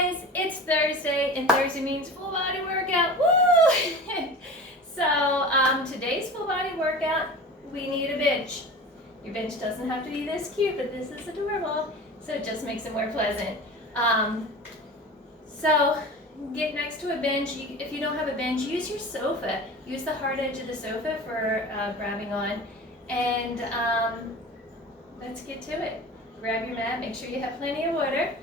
guys, it's Thursday, and Thursday means full body workout. Woo! So today's full body workout, we need a bench. Your bench doesn't have to be this cute, but this is adorable, so it just makes it more pleasant. So get next to a bench. If you don't have a bench, use your sofa. Use the hard edge of the sofa for grabbing on, and let's get to it. Grab your mat, make sure you have plenty of water.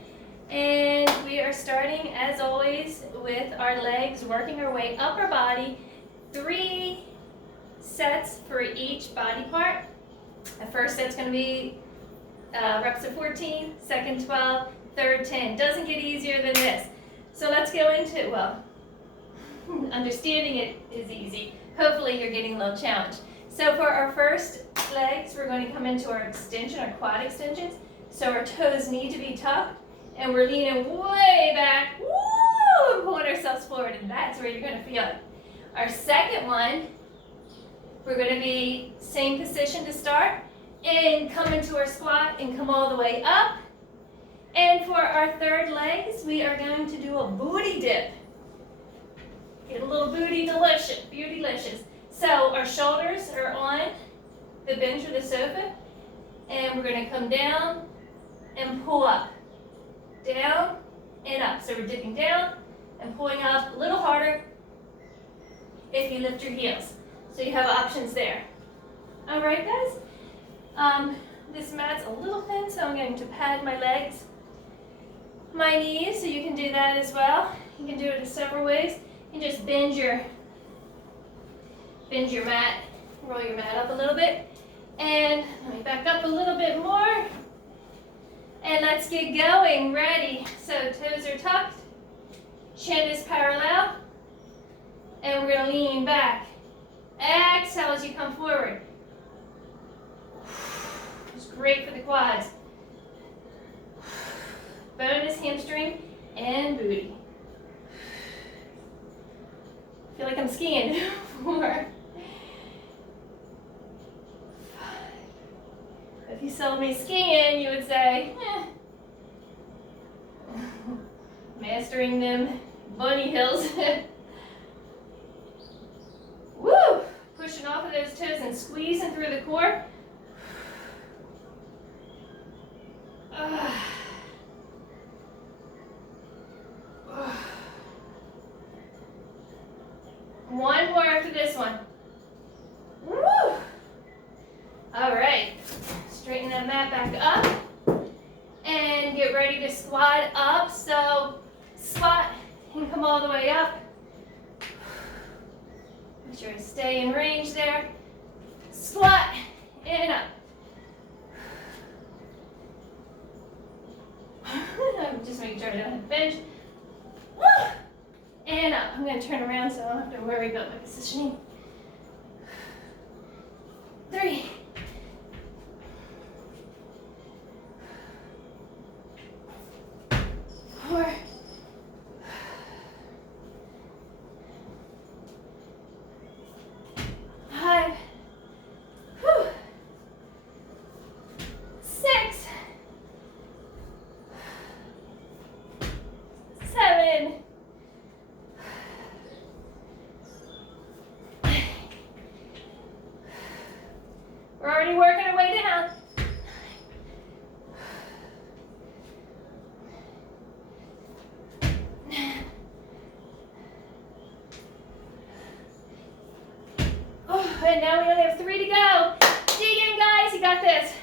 And we are starting, as always, with our legs, working our way up our body. 3 sets for each body part. The first set's going to be reps of 14, second 12, third 10. Doesn't get easier than this. So let's go into, well, understanding it is easy. Hopefully you're getting a little challenged. So for our first legs, we're going to come into our extension, our quad extensions. So our toes need to be tucked. And we're leaning way back, woo, and pulling ourselves forward, and that's where you're going to feel it. Our second one, we're going to be same position to start, and come into our squat and come all the way up. And for our third legs, we are going to do a booty dip. Get a little bootylicious. So our shoulders are on the bench or the sofa, and we're going to come down and pull up. Down and up. So we're dipping down and pulling up a little harder if you lift your heels. So you have options there. All right, guys. This mat's a little thin, so I'm going to pad my legs, my knees, so you can do that as well. You can do it in several ways. You can just bend your mat, roll your mat up a little bit, and let me back up a little bit more. And let's get going. Ready. So toes are tucked, chin is parallel, and we're going to lean back. Exhale as you come forward. It's great for the quads. Bonus hamstring and booty. I feel like I'm skiing. 4. If you saw me skiing, you would say, mastering them bunny hills. Woo! Pushing off of those toes and squeezing through the core. One more after this one. Woo! All right. Straighten that mat back up and get ready to squat up. So squat and come all the way up. Make sure to stay in range there. Squat and up. I'm just making sure I don't have to bench. And up. I'm going to turn around so I don't have to worry about my positioning. 3. 4. 5. 6. 7. 8. We're already working our way down. 9. Oh, and now we only have 3 to go. Dig in, guys. You got this.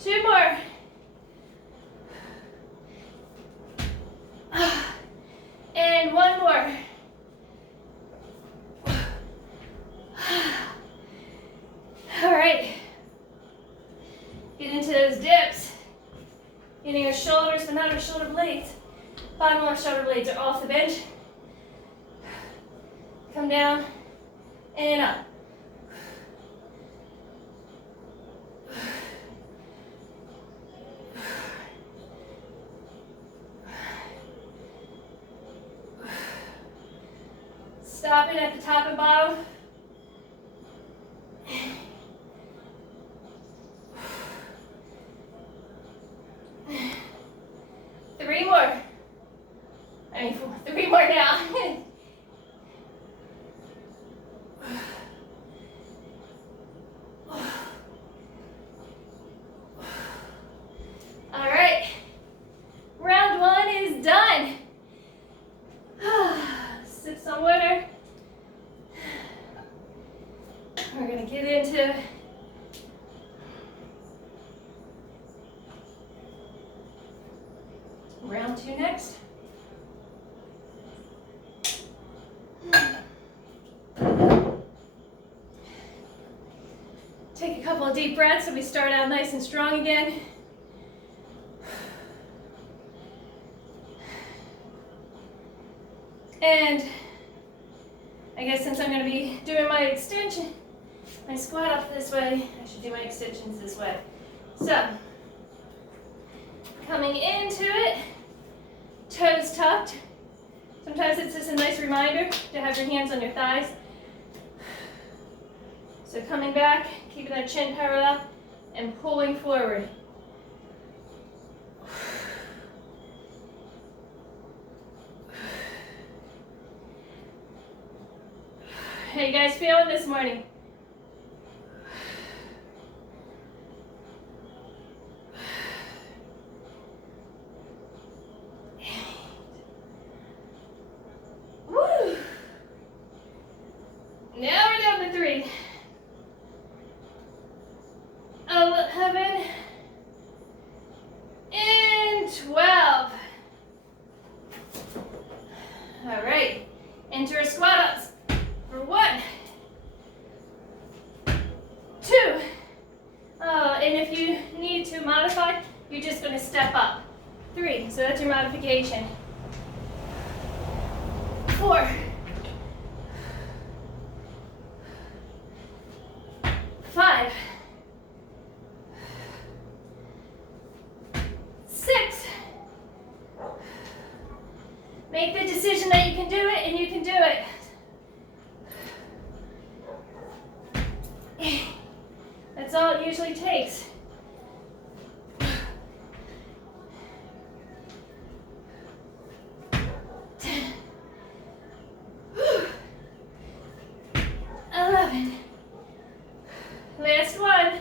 2 more. And 1 more. All right. Get into those dips. Getting our shoulders, but not our shoulder blades. Bottom of our shoulder blades are off the bench. Come down and up. Stopping at the top and bottom. Round 2 next. Take a couple of deep breaths so we start out nice and strong again. And I guess since I'm going to be doing my extension, my squat up this way, I should do my extensions this way. So, coming into it, toes tucked. Sometimes it's just a nice reminder to have your hands on your thighs. So coming back, keeping that chin parallel, and pulling forward. How you guys feeling this morning? Woo! Now we're down to 3. 11 and 12. All right, enter a squat ups for 1, 2. And if you need to modify, you're just going to step up. 3, so that's your modification. 4, 5, 6. Make the decision that you can do it, and you can do it. That's all it usually takes. Last one.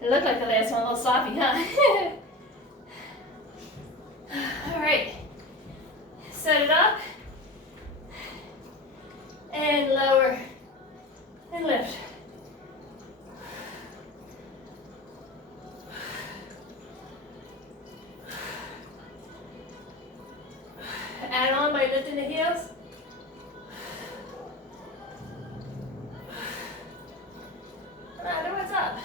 It looked like the last one, a little sloppy, huh? All right. Set it up. And lower. And lift. Add on by lifting the heels. No matter what's up.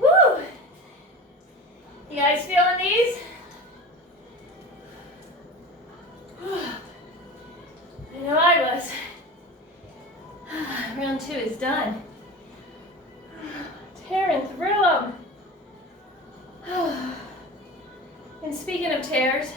Woo! You guys feeling these? I know I was. Round 2 is done. Tearing through them. And speaking of tears,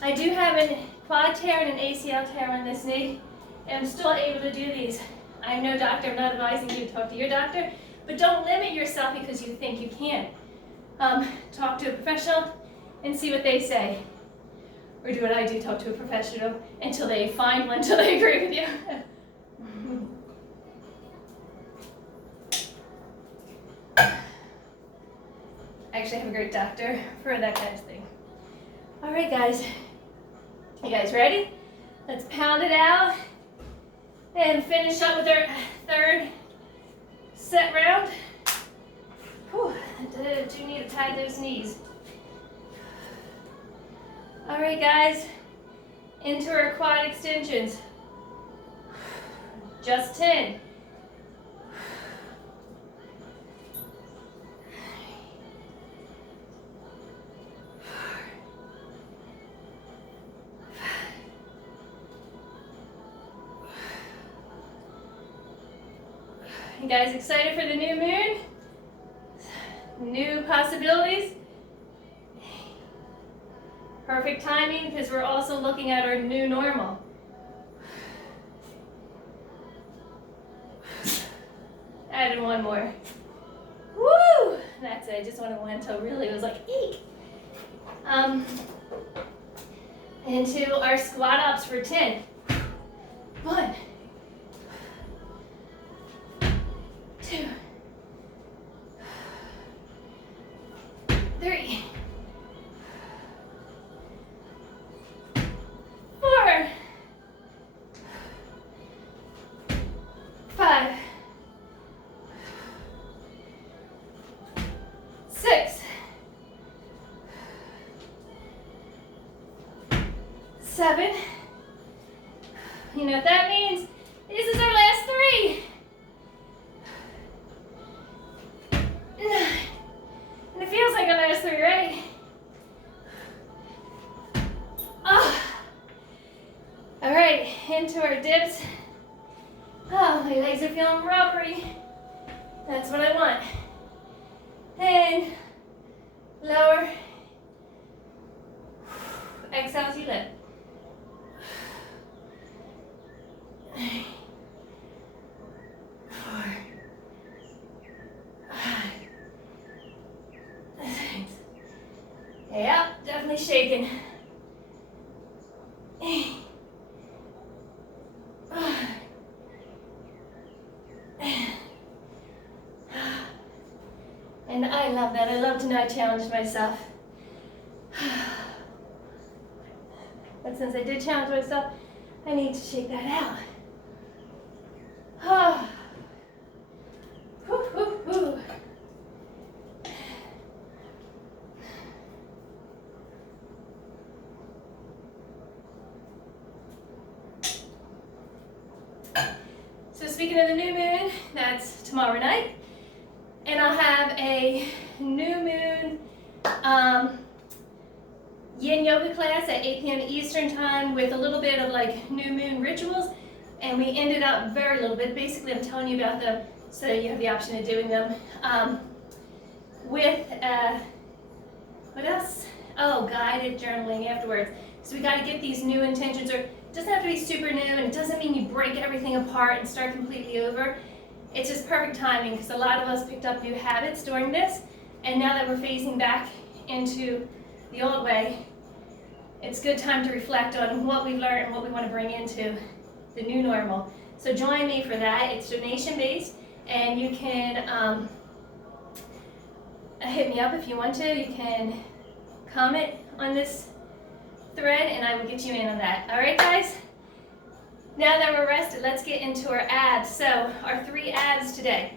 I do have a quad tear and an ACL tear on this knee, and I'm still able to do these. I'm no doctor, I'm not advising you to talk to your doctor, but don't limit yourself because you think you can't. Talk to a professional and see what they say. Or do what I do, talk to a professional until they find one, until they agree with you. I actually have a great doctor for that kind of thing. All right, guys. You guys ready? Let's pound it out and finish up with our 3rd set round. Whew, I do need to tie those knees. All right, guys. Into our quad extensions. Just 10. You guys excited for the new moon? New possibilities? Perfect timing because we're also looking at our new normal. Added one more. Woo! That's it. I just wanted one until really it was like, eek. Into our squat ups for 10. 1, 2, 3, 4, 5, 7. You know what that means? This is our last 3. 9. And it feels like our last 3, right? Oh. All right, into our dips. Oh, my legs are feeling rubbery. That's what I want. And lower. Exhale as you lift. 4, 5, 6. Yeah, definitely shaking. 8. And I love that. I love to know I challenge myself. But since I did challenge myself, I need to shake that out. Oh. Whew, whew, whew. So speaking of the new moon, that's tomorrow night. And I'll have a new moon yin yoga class at 8 p.m. Eastern time with a little bit of like new moon rituals. And we ended up very little bit. Basically, I'm telling you about them so that you have the option of doing them. With, what else? Oh, guided journaling afterwards. So we got to get these new intentions, or it doesn't have to be super new, and it doesn't mean you break everything apart and start completely over. It's just perfect timing because a lot of us picked up new habits during this, and now that we're phasing back into the old way, it's a good time to reflect on what we've learned and what we want to bring into the new normal. So join me for that. It's donation based, and you can hit me up if you want to. You can comment on this thread and I will get you in on that. All right, guys? Now that we're rested, let's get into our abs. So our 3 abs today.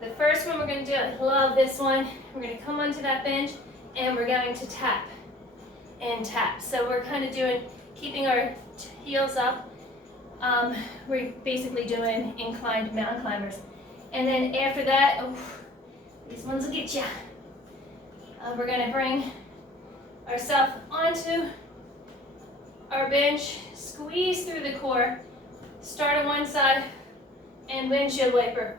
The first one we're going to do, I love this one. We're going to come onto that bench and we're going to tap and tap. So we're kind of doing, keeping our heels up. We're basically doing inclined mountain climbers. And then after that, oh, these ones will get you. We're going to bring ourselves onto our bench, squeeze through the core, start on one side, and windshield wiper.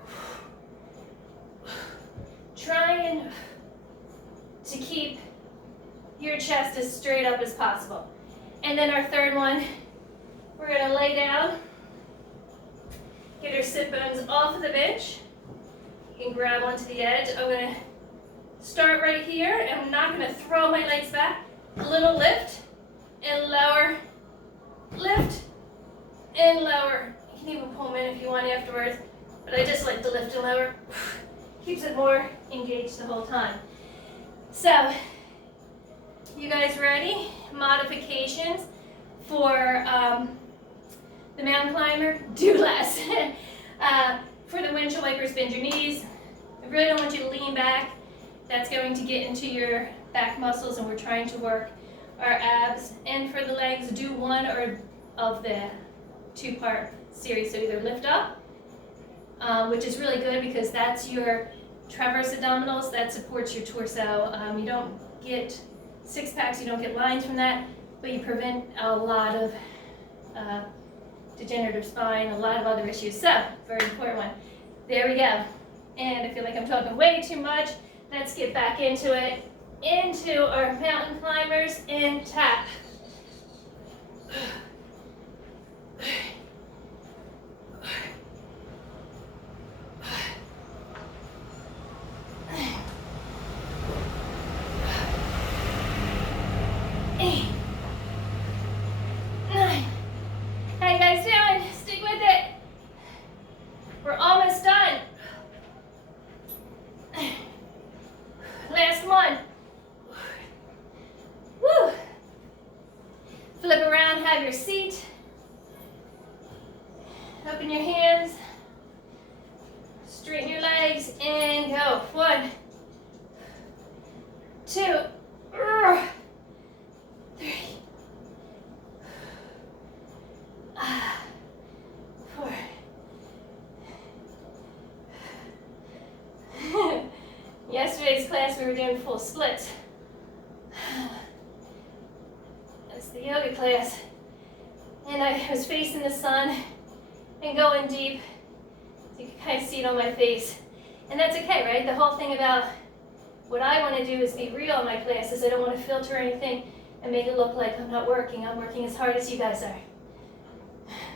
Trying to keep your chest as straight up as possible. And then our third one, we're going to lay down, get our sit bones off of the bench. You can grab onto the edge. I'm going to start right here, and I'm not going to throw my legs back. A little lift and lower, lift and lower. You can even pull them in if you want afterwards, but I just like to lift and lower. Keeps it more engaged the whole time. So, you guys ready? Modifications for the mountain climber, do less. For the windshield wipers, bend your knees. I really don't want you to lean back. That's going to get into your back muscles, and we're trying to work our abs. And for the legs, do one or of the 2-part series. So either lift up, which is really good because that's your transverse abdominals, that supports your torso. You don't get 6-packs, you don't get lines from that, but you prevent a lot of degenerative spine, a lot of other issues. So, very important one. There we go. And I feel like I'm talking way too much. Let's get back into it. Into our mountain climbers and tap. Open your hands, straighten your legs, and go. 1, 2, 3, Yesterday's class we were doing full splits. That's the yoga class. And I was facing the sun and going deep. So you can kind of see it on my face. And that's okay, right? The whole thing about what I want to do is be real in my classes. I don't want to filter anything and make it look like I'm not working. I'm working as hard as you guys are.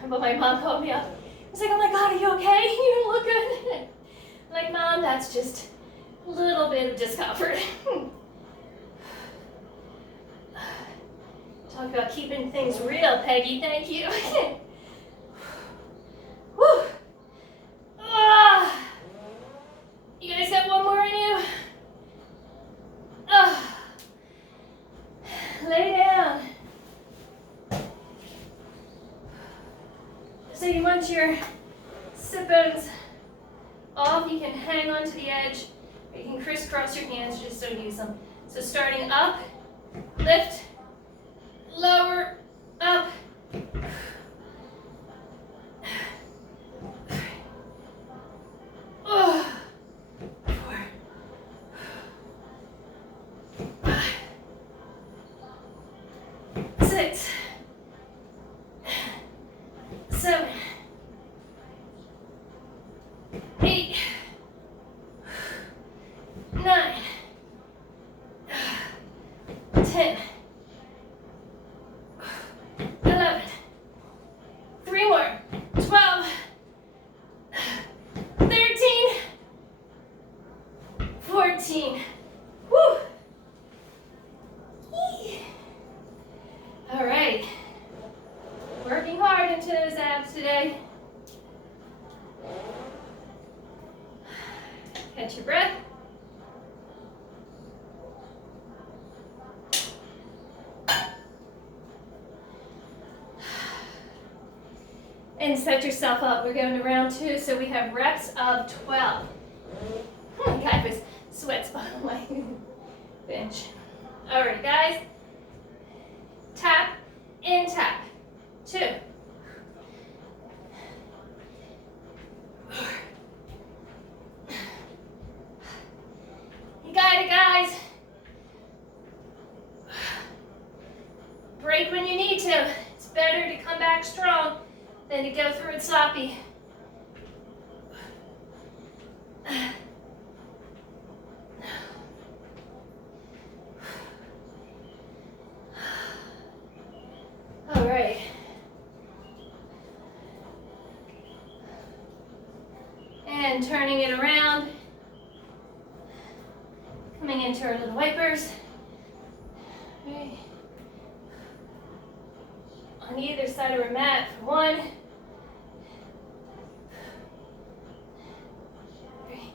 But my mom called me up. I was like, oh my God, are you okay? You don't look good. I'm like, Mom, that's just a little bit of discomfort. Talk about keeping things real, Peggy. Thank you. Whew. Ah. You guys got one more in you? Ah. Lay down. So you want your sit bones off. You can hang onto the edge, or you can crisscross your hands, just don't use them. So starting up, lift, lower, up. Oh. 4, 5, 6, 7, 8, 9, 10, 11, 3 more, 12, 13, 14. Woo! Yee. All right. Working hard into those abs today. Catch your breath. And set yourself up. We're going to round 2, so we have reps of 12. God, there's sweat spot on my bench. All right, guys. Tap, in tap. 2. 4. You got it, guys. Break when you need to. It's better to come back strong than to go through it sloppy. All right. And turning it around. Coming into our little wipers. Okay. On either side of our mat for 1. 3,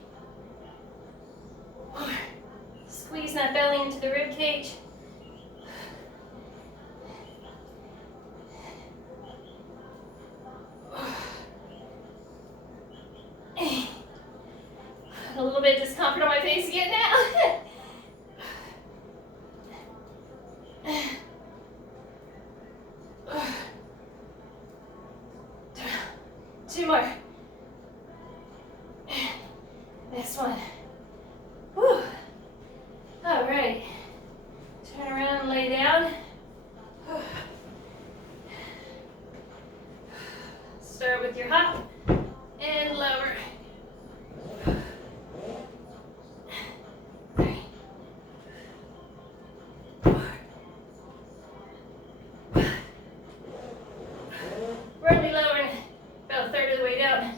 4. Squeeze that belly into the rib cage. 4. A little bit of discomfort on my face again now. 2 more. Next one. Whew. All right. Turn around and lay down. Start with your hop and lower. 3, 4, 5. We're only lowering about a third of the way down.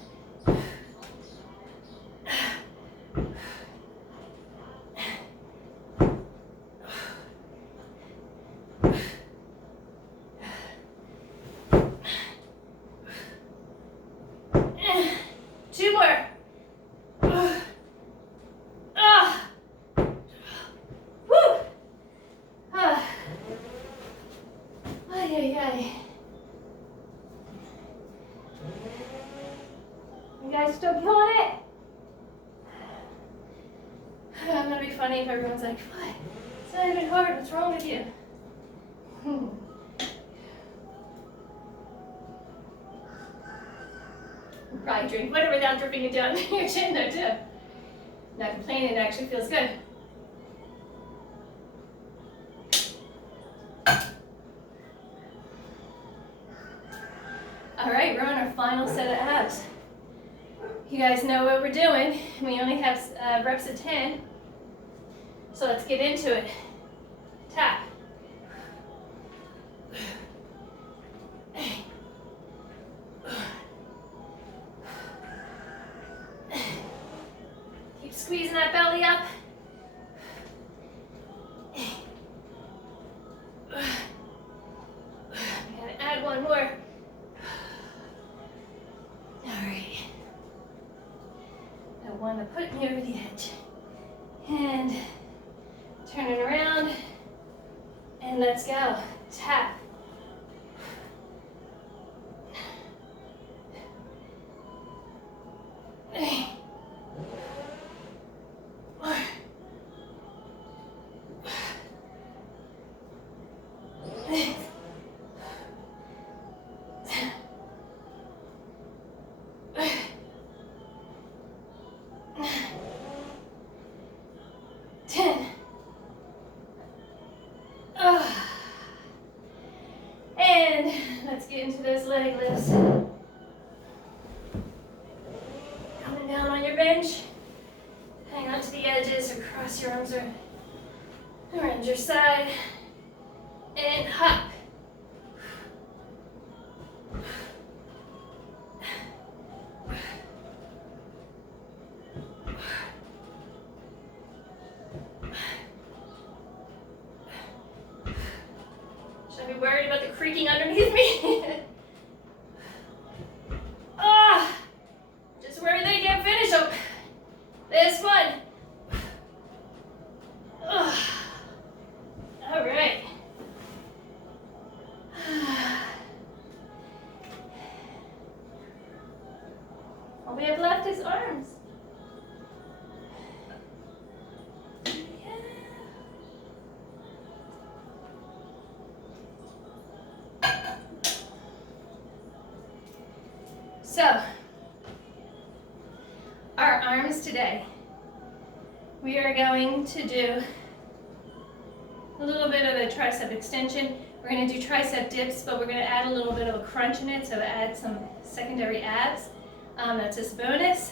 Two more. Woo. Ay, ay, ay. You guys still killing it? I'm gonna be funny if everyone's like, what? It's not even hard. What's wrong with you? Probably drink whatever without dripping it down your chin though too. Not complaining, it actually feels good. the abs. You guys know what we're doing. We only have reps of 10. So let's get into it. Tap. Keep squeezing that belly up. We gotta add one more. All right. I want to put me over the edge. And turn it around. And let's go. Tap. And let's get into those leg lifts. Coming down on your bench. Hang on to the edges or cross your arms around your side. And hop. Should I be worried about the creaking underneath me? Just worried they can't finish them. This one. All right. All we have left is arms. So, our arms today, we are going to do a little bit of a tricep extension. We're going to do tricep dips, but we're going to add a little bit of a crunch in it, so add some secondary abs. That's just bonus.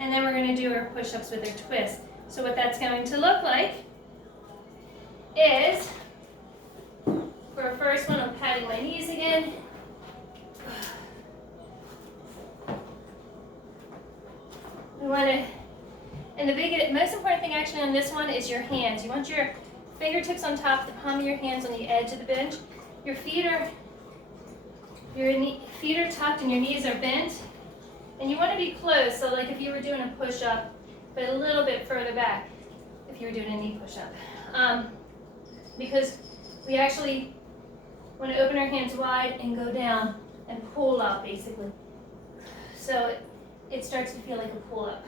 And then we're going to do our push-ups with our twist. So what that's going to look like is, for our first one, I'm patting my knees again. We want to, and the most important thing actually on this one is your hands. You want your fingertips on top, the palm of your hands on the edge of the bench. Your feet are tucked and your knees are bent. And you want to be close, so like if you were doing a push-up, but a little bit further back if you were doing a knee push-up. Because we actually want to open our hands wide and go down and pull up basically. So it starts to feel like a pull-up.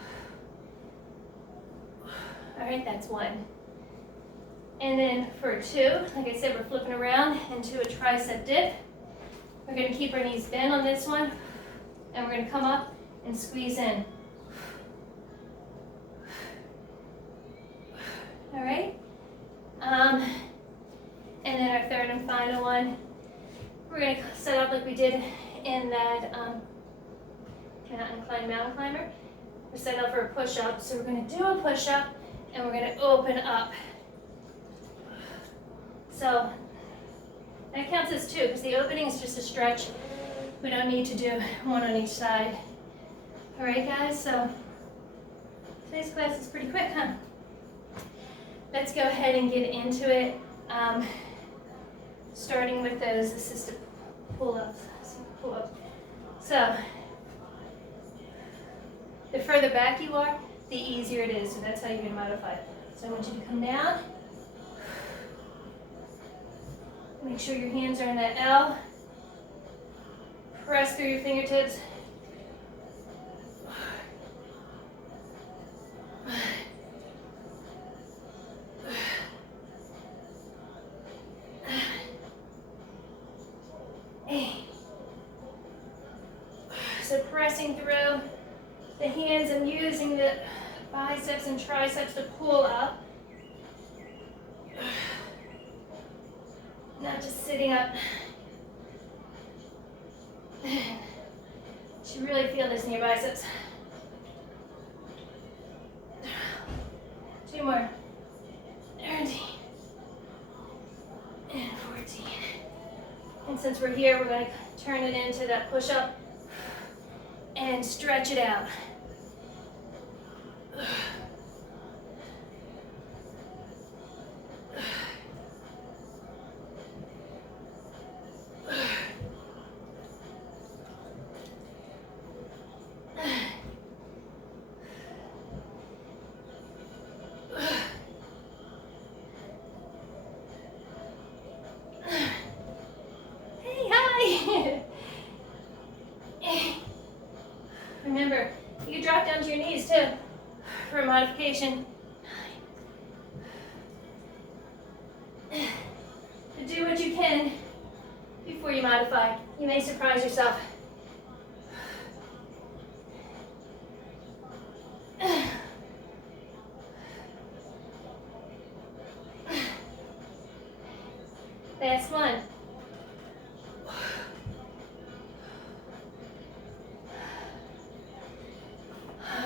All right, that's one. And then for two, like I said, we're flipping around into a tricep dip. We're going to keep our knees bent on this one, and we're going to come up and squeeze in. All right? And then our third and final one, we're going to set up like we did in that mountain climber. We're set up for a push-up, so we're going to do a push-up, and we're going to open up. So that counts as two, because the opening is just a stretch. We don't need to do one on each side. All right, guys, so today's class is pretty quick, huh? Let's go ahead and get into it, starting with those assistive pull-ups. So the further back you are, the easier it is, so that's how you're going to modify it. So I want you to come down. Make sure your hands are in that L. Press through your fingertips. So pressing through the hands and using the biceps and triceps to pull up. Not just sitting up. should really feel this in your biceps. 2 more. 13. And 14. And since we're here, we're going to turn it into that push-up and stretch it out. Remember, you can drop down to your knees too for a modification. Do what you can before you modify. You may surprise yourself. Last one.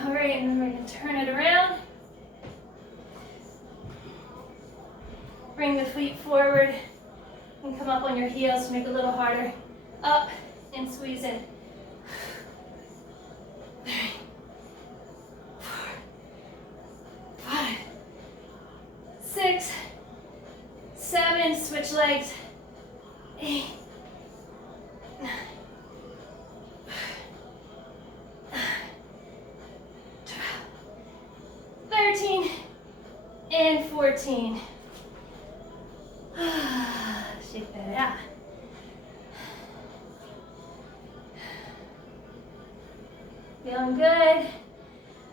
All right, and then we're going to turn it around. Bring the feet forward and come up on your heels to make it a little harder. Up and squeeze in. 3, 4, 5, 6, 7, switch legs. 8, 9, 12, 13, and 14. Shake that out. Feeling good.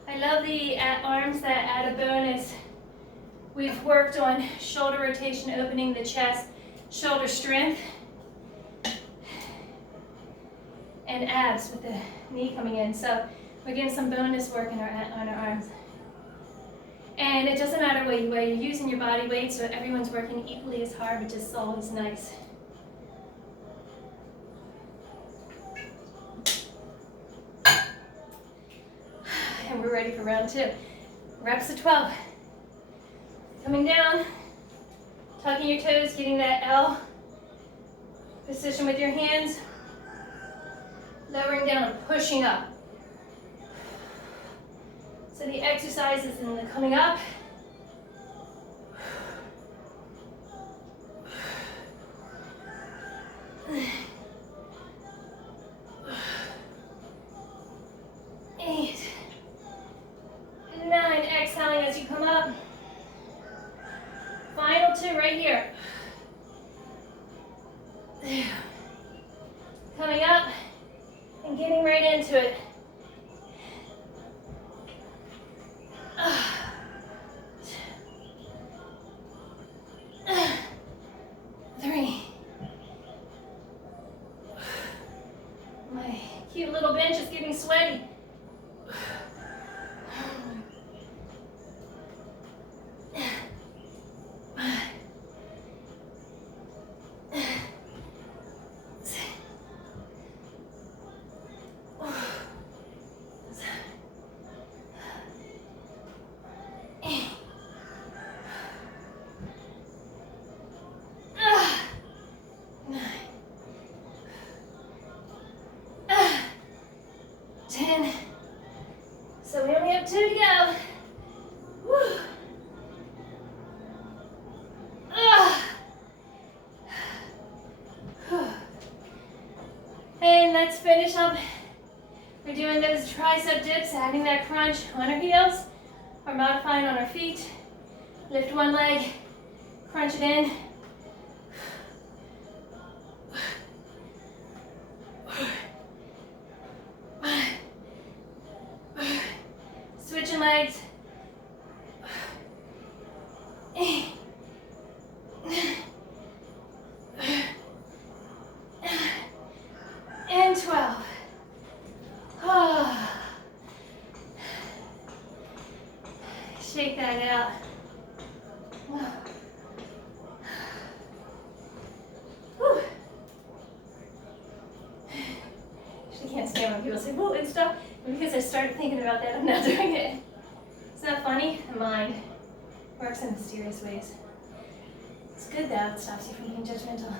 I love the arms that add a bonus. We've worked on shoulder rotation, opening the chest, shoulder strength, and abs with the knee coming in. So we're getting some bonus work on our arms. And it doesn't matter what you weigh, you're using your body weight, so everyone's working equally as hard, which is always nice. And we're ready for round 2. Reps of 12. Coming down, tucking your toes, getting that L position with your hands, lowering down and pushing up. So the exercise is in the coming up. Eight, 9, exhaling as you come up. Final 2 right here. Coming up and getting right into it. 3. My cute little bench is getting sweaty. 10. So we only have 2 to go. Woo. And let's finish up. We're doing those tricep dips, adding that crunch on our heels, or modifying on our feet. Lift one leg, crunch it in. Switching legs. 8. 12. Oh. Shake that out. Whew. Actually can't stand when people say, whoa, and stuff. And because I started thinking about that, I'm not doing it. Isn't that funny? The mind works in mysterious ways. It's good though, it stops you from being judgmental.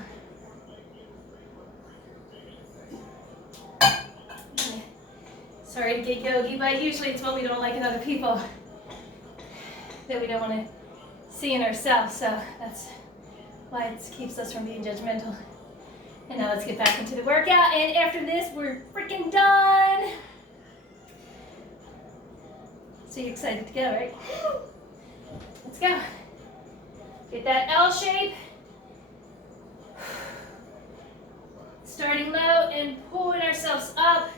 Sorry to get yogi, but usually it's what we don't like in other people that we don't want to see in ourselves, so that's why it keeps us from being judgmental. And now let's get back into the workout, and after this, we're freaking done. So you're excited to go, right? Let's go. Get that L shape. Starting low and pulling ourselves up.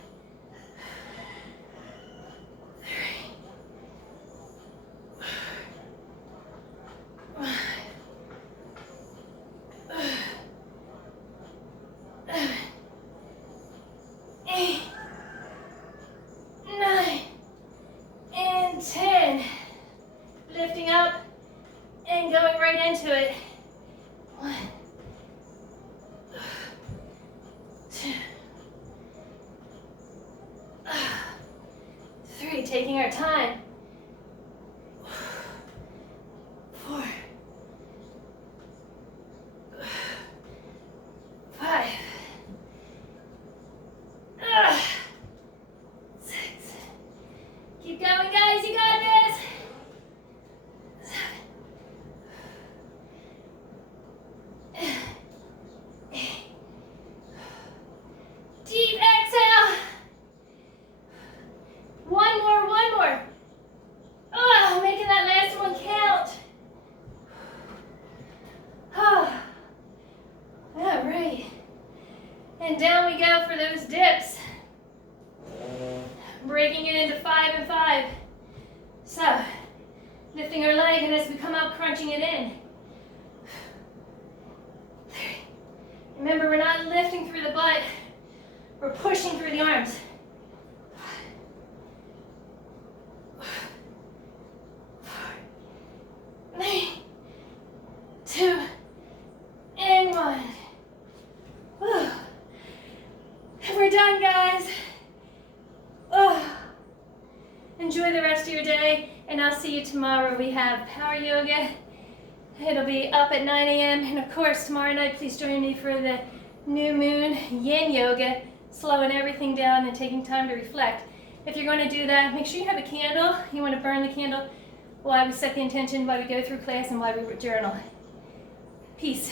Taking our time. 4, 5, 6. Keep going, guys. You got this. 7, 8. Deep exhale. One more. Oh, making that last one count. Oh. All right. And down we go for those dips. Breaking it into 5 and 5. So, lifting our leg, and as we come up, crunching it in. 3. Remember, we're not lifting through the butt. We're pushing through the arms. 3, 2, and 1. Whew. We're done, guys. Oh. Enjoy the rest of your day, and I'll see you tomorrow. We have power yoga. It'll be up at 9 a.m. And of course, tomorrow night, please join me for the new moon yin yoga, slowing everything down and taking time to reflect. If you're going to do that, make sure you have a candle. You want to burn the candle while we set the intention, while we go through class, and while we journal. Peace.